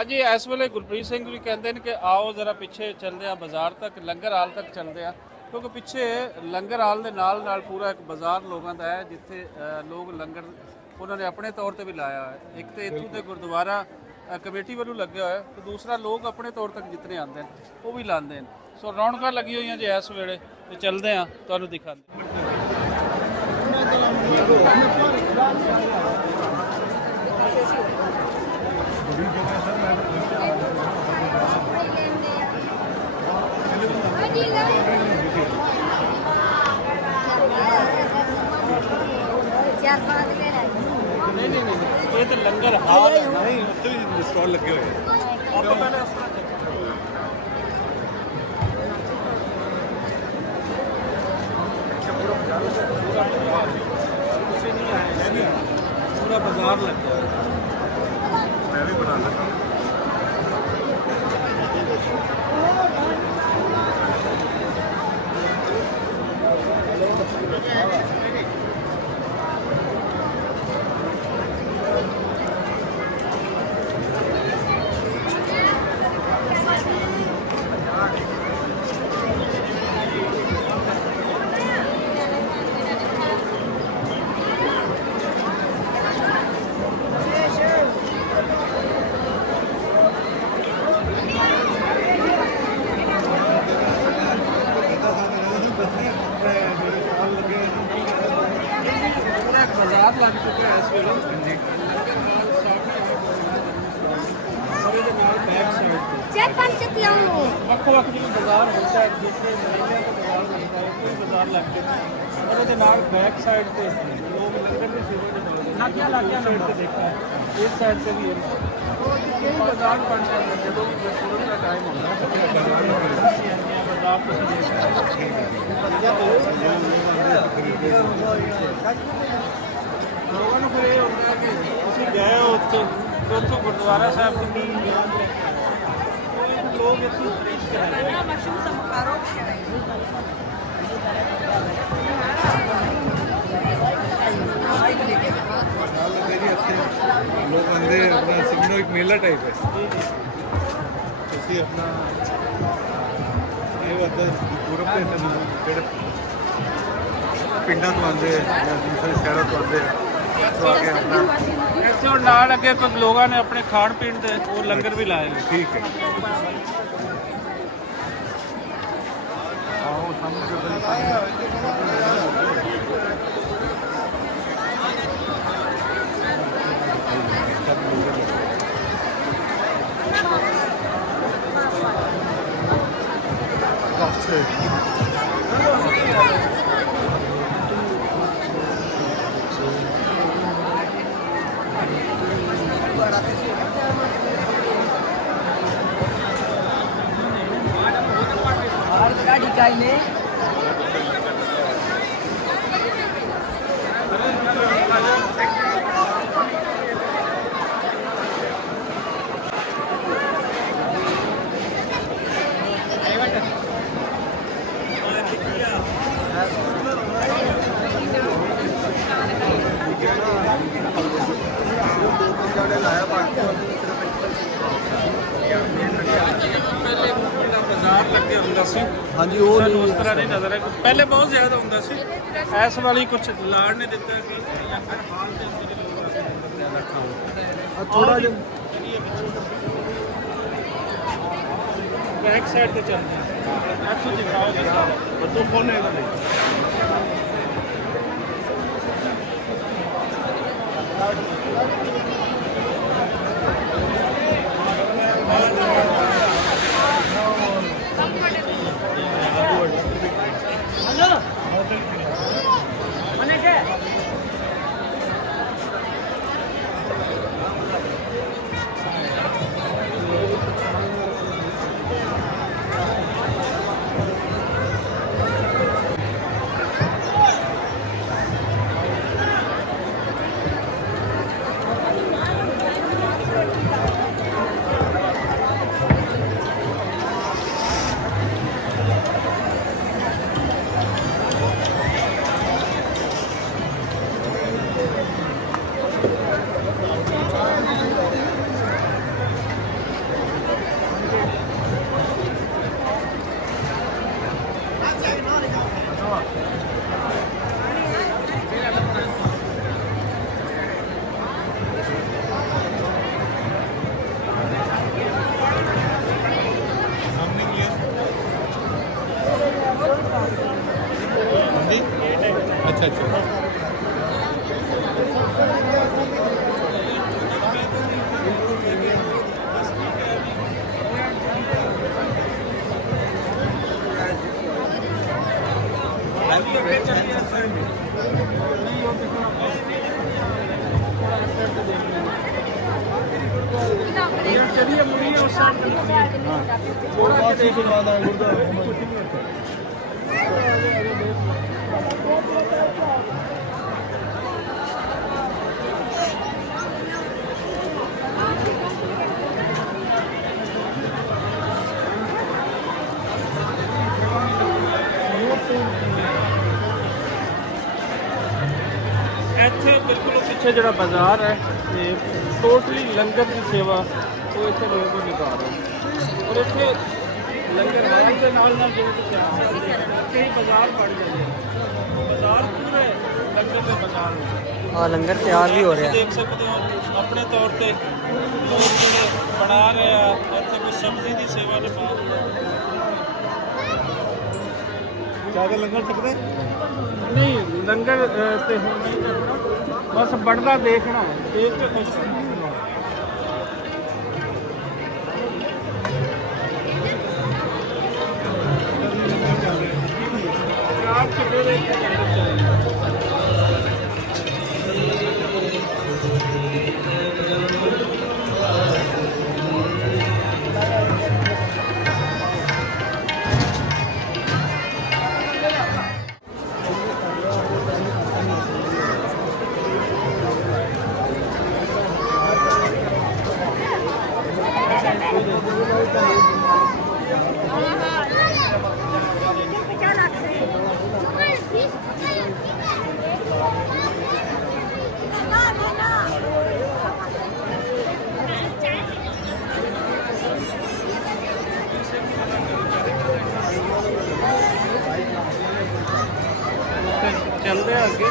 ਅੱਜ ਇਸ ਵੇਲੇ ਗੁਰਪ੍ਰੀਤ ਸਿੰਘ ਵੀ ਕਹਿੰਦੇ ਨੇ ਕਿ ਆਓ ਜ਼ਰਾ ਪਿੱਛੇ ਚੱਲਦੇ ਆ ਬਾਜ਼ਾਰ ਤੱਕ, ਲੰਗਰ ਹਾਲ ਤੱਕ ਚੱਲਦੇ ਆ, ਕਿਉਂਕਿ ਪਿੱਛੇ ਲੰਗਰ ਹਾਲ ਦੇ ਨਾਲ ਨਾਲ ਪੂਰਾ ਇੱਕ ਬਾਜ਼ਾਰ ਲੋਕਾਂ ਦਾ ਹੈ ਜਿੱਥੇ ਲੋਕ ਲੰਗਰ ਉਹਨਾਂ ਨੇ ਆਪਣੇ ਤੌਰ ਤੇ ਵੀ ਲਾਇਆ ਹੈ। ਇੱਕ ਤੇ ਇੱਥੋਂ ਦੇ ਗੁਰਦੁਆਰਾ ਕਮੇਟੀ ਵੱਲੋਂ ਲੱਗਿਆ ਹੋਇਆ ਤੇ ਦੂਸਰਾ ਲੋਕ ਆਪਣੇ ਤੌਰ ਤੱਕ ਜਿਤਨੇ ਆਉਂਦੇ ਨੇ ਉਹ ਵੀ ਲਾਉਂਦੇ ਨੇ। ਸੋ ਰੌਣਕਾਂ ਲੱਗੀ ਹੋਈਆਂ ਜੇ ਇਸ ਵੇਲੇ ਤੇ ਚੱਲਦੇ ਆ ਤੁਹਾਨੂੰ ਦਿਖਾਉਂਦੇ। नहीं ये तो लंगर हाल नहीं, उत्ते भी स्टॉल लगे हुए हैं। आप पहले पूरा बाजार लग गया है। मैं भी बना लेता हूँ। बाजार लग चुके हैं इस वेले लंगर हाल सामने है और ये नाल बैक साइड पे चार पांच चतियां ਵੱਖ-ਵੱਖ ਜਿਵੇਂ ਬਾਜ਼ਾਰ ਹੁੰਦਾ ਹੈ ਜਿਵੇਂ ਮੇਲਿਆਂ ਦਾ ਬਾਜ਼ਾਰ ਹੁੰਦਾ ਹੈ ਕੋਈ ਬਾਜ਼ਾਰ ਲੱਗ ਕੇ और ਉਹਦੇ ਨਾਲ बैक साइड पे लोग लंगर ਦੀ ਸੇਵਾ ਦੇ ਨਾਲ ਲੱਗਿਆ ਨੰਬਰ ਤੇ ਦੇਖਾ है इस साइड पे भी है कई बाजार बन रहे हैं ਜਦੋਂ ਵੀ ਗੁਰਪੁਰਬ ਦਾ ਟਾਈਮ ਹੁੰਦਾ है बाजार ਤੁਸੀਂ ਲੋਕਾਂ ਨੂੰ ਫਿਰ ਇਹ ਹੁੰਦਾ ਹੈ ਕਿ ਤੁਸੀਂ ਗਏ ਹੋ ਉੱਥੇ ਤੇ ਉੱਥੋਂ ਗੁਰਦੁਆਰਾ ਸਾਹਿਬ ਦੀ ਲੋਕ ਇੱਥੇ लोग बंदे अपना सिग्नो एक मेला टाइप है ਤੁਸੀਂ ਆਪਣਾ ਇਹ ਵੱਧ ਪੂਰਬ ਦੇ ਜਿਹੜੇ ਪਿੰਡਾਂ ਤੋਂ ਆਉਂਦੇ ਜਾਂ ਦੂਸਰੇ ਸ਼ਹਿਰਾਂ ਤੋਂ ਆਉਂਦੇ ਸੋ ਆ ਕੇ ਆਪਣਾ ਇੱਥੇ ਹੁਣ ਨਾਲ ਅੱਗੇ ਕੁਝ ਲੋਕਾਂ ਨੇ ਆਪਣੇ ਖਾਣ ਪੀਣ ਦੇ ਉਹ ਲੰਗਰ ਵੀ ਲਾਏ ਨੇ। ਠੀਕ ਹੈ ਆਓ ਸਾਹਮਣੇ गाड़ी काई में ਬਾਜ਼ਾਰ ਲੱਗੇ ਹੁੰਦਾ ਸੀ ਹਾਂਜੀ ਉਹ ਸਾਨੂੰ ਉਸ ਤਰ੍ਹਾਂ ਨਹੀਂ ਨਜ਼ਰ ਹੈ ਪਹਿਲੇ ਬਹੁਤ ਜ਼ਿਆਦਾ ਹੁੰਦਾ ਸੀ ਇਸ ਵਾਲੀ ਕੁਝ ਲਾੜ ਨੇ ਦਿੱਤਾ ਕਿ ਜਾਂ ਫਿਰ ਹਾਲ ਦੇ ਅੰਦਰ ਥੋੜਾ ਜਿਹਾ बैक साइड पे चलते हैं आपको दिखाओगे बच्चों कौन है अच्छा अच्छा चलिए मुड़िए उस ਇੱਥੇ ਬਿਲਕੁਲ ਪਿੱਛੇ ਜਿਹੜਾ ਬਾਜ਼ਾਰ ਹੈ ਇਹ ਟੋਟਲੀ ਲੰਗਰ ਦੀ ਸੇਵਾ ਉਹ ਇੱਥੇ ਲੋਕ ਨਿਭਾ ਰਹੇ ਔਰ ਇੱਥੇ ਲੰਗਰ ਹਾਲ ਦੇ ਨਾਲ ਨਾਲ ਜਿਹੜੇ ਕਈ ਬਾਜ਼ਾਰ ਬਣ ਜਾਂਦੇ ਆ ਬਾਜ਼ਾਰ ਪੂਰੇ ਲੰਗਰ ਦੇ ਬਾਜ਼ਾਰ ਨੇ ਆ ਲੰਗਰ ਤਿਆਰ ਵੀ ਹੋ ਰਿਹਾ ਦੇਖ ਸਕਦੇ ਹੋ ਆਪਣੇ ਤੌਰ ਤੇ ਲੋਕ ਜਿਹੜੇ ਬਣਾ ਰਹੇ ਆ ਇੱਥੇ ਕੋਈ ਸਬਜ਼ੀ ਦੀ ਸੇਵਾ ਨਿਭਾ ਰਹੇ ਆ ज़्यादा लंगर सकते ਨਹੀਂ ਲੰਗਰ ਤੇ ਹੁਣ ਨਹੀਂ ਕਰਨਾ ਬਸ ਬਣਦਾ ਦੇਖਣਾ ਦੇਖ ਕੇ ਖੁਸ਼ ਹੋਣਾ ਆਪ ਕਿਤੇ ਦੇ ਚੱਲਦੇ ਆ ਅੱਗੇ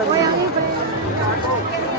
Oye,